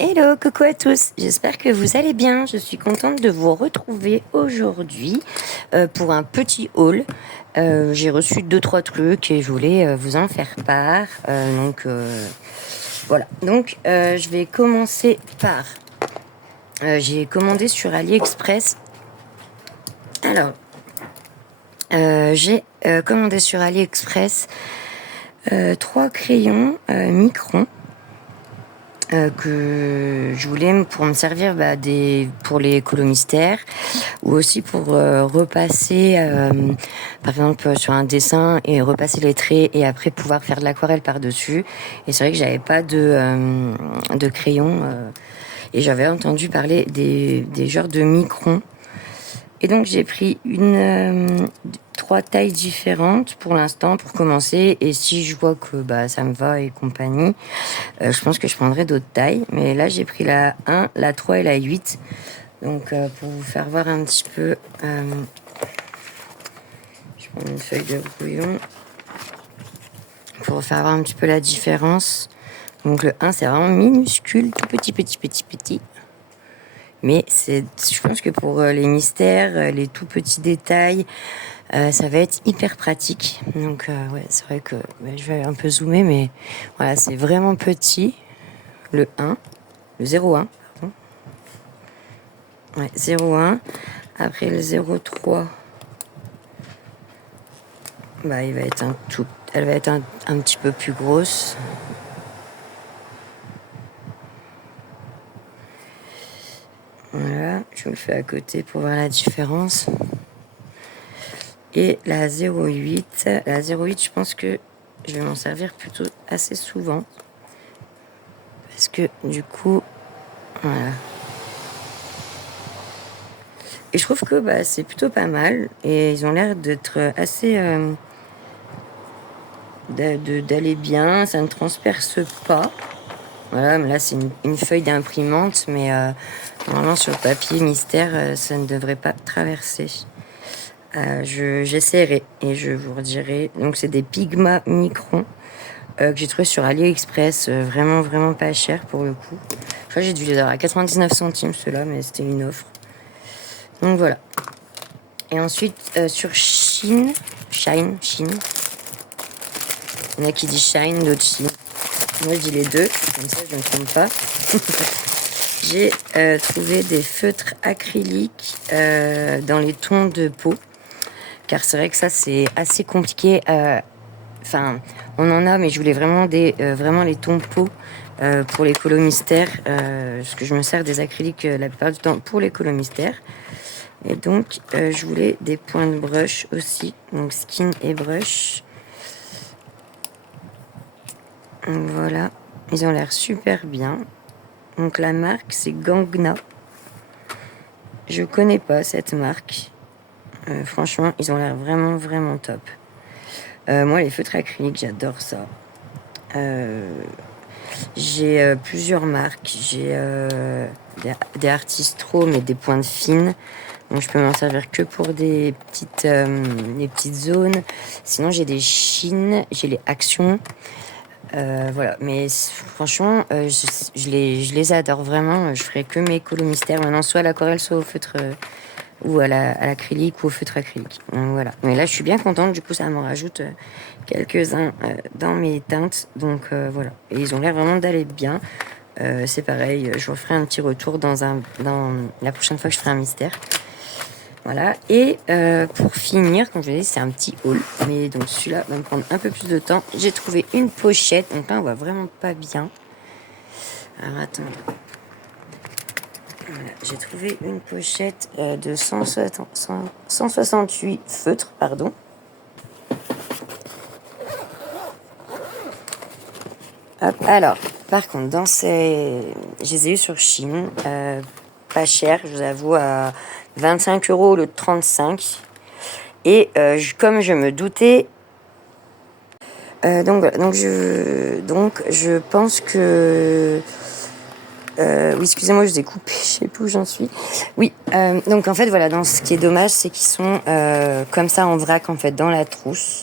Hello, coucou à tous, j'espère que vous allez bien. Je suis contente de vous retrouver aujourd'hui pour un petit haul. J'ai reçu 2-3 trucs et je voulais vous en faire part. Voilà, donc je vais commencer par... j'ai commandé sur AliExpress. Alors, j'ai commandé sur AliExpress 3 crayons Micron. Que je voulais pour me servir pour les colomystères ou aussi pour repasser par exemple sur un dessin et repasser les traits et après pouvoir faire de l'aquarelle par-dessus. Et c'est vrai que j'avais pas de crayon et j'avais entendu parler des genres de Micron. Et donc j'ai pris 3 tailles différentes pour l'instant pour commencer, et si je vois que ça me va et compagnie, je pense que je prendrai d'autres tailles, mais là j'ai pris la 1, la 3 et la 8. Donc pour vous faire voir un petit peu, je prends une feuille de brouillon pour vous faire voir un petit peu la différence. Donc le 1 c'est vraiment minuscule, tout petit. Mais je pense que pour les mystères, les tout petits détails, ça va être hyper pratique. Donc ouais, c'est vrai que je vais un peu zoomer, mais voilà, c'est vraiment petit. Le 1, le 0,1, pardon. Ouais, 0,1. Après le 0,3, elle va être un petit peu plus grosse. Voilà, je vous le fais à côté pour voir la différence. Et la 0,8, je pense que je vais m'en servir plutôt assez souvent. Parce que du coup, voilà. Et je trouve que c'est plutôt pas mal. Et ils ont l'air d'être assez... d'aller bien, ça ne transperce pas. Voilà, mais là c'est une feuille d'imprimante, mais normalement sur le papier mystère, ça ne devrait pas traverser. J'essaierai et je vous redirai. Donc c'est des Pigma Micron que j'ai trouvé sur AliExpress, vraiment pas cher pour le coup. Je crois que j'ai dû les avoir à 99 centimes ceux-là, mais c'était une offre. Donc voilà. Et ensuite sur Shein. Il y en a qui disent Shine, d'autres Shein. Moi je dis les deux, comme ça je ne me trompe pas. J'ai trouvé des feutres acryliques dans les tons de peau. Car c'est vrai que ça c'est assez compliqué. Enfin, on en a, mais je voulais vraiment vraiment les tons peau pour les colomystères. Parce que je me sers des acryliques la plupart du temps pour les colomystères. Et donc je voulais des points de brush aussi. Donc skin et brush. Donc voilà, ils ont l'air super bien. Donc la marque c'est Gangna. Je connais pas cette marque. Franchement, ils ont l'air vraiment top. Moi, les feutres acryliques, j'adore ça. J'ai plusieurs marques. J'ai des Artistro, mais des pointes fines. Donc, je peux m'en servir que pour des petites zones. Sinon, j'ai des Shein, j'ai les Actions. Voilà, mais franchement, je les adore vraiment. Je ferai que mes colomystères maintenant, soit à l'aquarelle, soit au feutre ou à l'acrylique ou au feutre acrylique. Donc voilà. Mais là, je suis bien contente. Du coup, ça m'en rajoute quelques-uns dans mes teintes. Donc voilà. Et ils ont l'air vraiment d'aller bien. C'est pareil. Je vous ferai un petit retour dans la prochaine fois que je ferai un mystère. Voilà. Et pour finir, comme je l'ai dit, c'est un petit haul. Mais donc celui-là va me prendre un peu plus de temps. J'ai trouvé une pochette. Donc là, on voit vraiment pas bien. Alors attendez. Voilà, j'ai trouvé une pochette de 168 feutres, pardon. Hop, alors, par contre, je les ai eu sur Shein, pas cher, je vous avoue, à 25 € au lieu de 35. Et comme je me doutais, donc je pense que... oui, excusez-moi, je vous ai coupé, je sais plus où j'en suis. Oui, donc en fait, voilà, ce qui est dommage, c'est qu'ils sont comme ça en vrac, en fait, dans la trousse.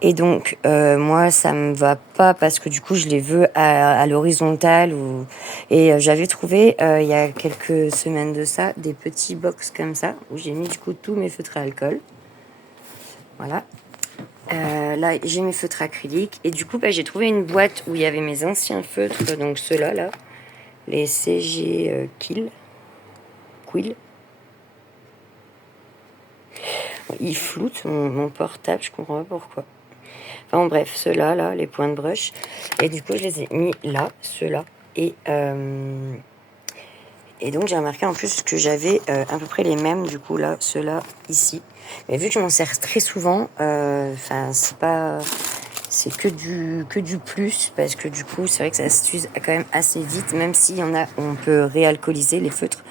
Et donc, moi, ça me va pas parce que du coup, je les veux à l'horizontale. Et j'avais trouvé, il y a quelques semaines de ça, des petits box comme ça, où j'ai mis du coup tous mes feutres à alcool. Voilà. Là, j'ai mes feutres acryliques. Et du coup, j'ai trouvé une boîte où il y avait mes anciens feutres, donc ceux-là, là, les CG Quill. Il floute mon portable, je comprends pas pourquoi. Enfin bref, ceux-là, là, les points de brush. Et du coup, je les ai mis là, ceux-là. Et donc, j'ai remarqué en plus que j'avais à peu près les mêmes, du coup, là, ceux-là, ici. Mais vu que je m'en sers très souvent, c'est pas... C'est que du plus, parce que du coup, c'est vrai que ça s'use quand même assez vite, même s'il y en a, on peut réalcooliser les feutres.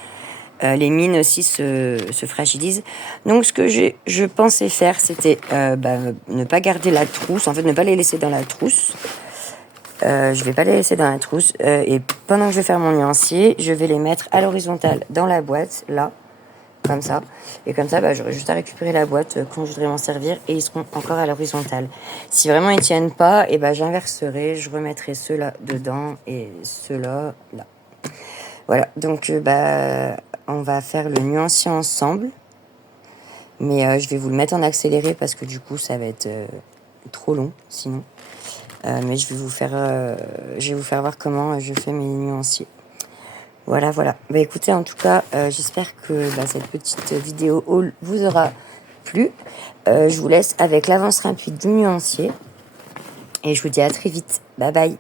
Les mines aussi se fragilisent. Donc ce que je pensais faire, c'était ne pas garder la trousse, en fait ne pas les laisser dans la trousse. Je vais pas les laisser dans la trousse. Et pendant que je vais faire mon nuancier, je vais les mettre à l'horizontale dans la boîte, là, comme ça. Et comme ça, j'aurai juste à récupérer la boîte quand je voudrais m'en servir et ils seront encore à l'horizontale. Si vraiment ils tiennent pas, j'inverserai, je remettrai ceux-là dedans et ceux-là là. Voilà, donc on va faire le nuancier ensemble. Mais je vais vous le mettre en accéléré parce que du coup, ça va être trop long sinon. Mais je vais vous faire voir comment je fais mes nuanciers. Voilà. Écoutez, en tout cas, j'espère que cette petite vidéo haul vous aura plu. Je vous laisse avec l'avance rapide du nuancier. Et je vous dis à très vite. Bye bye.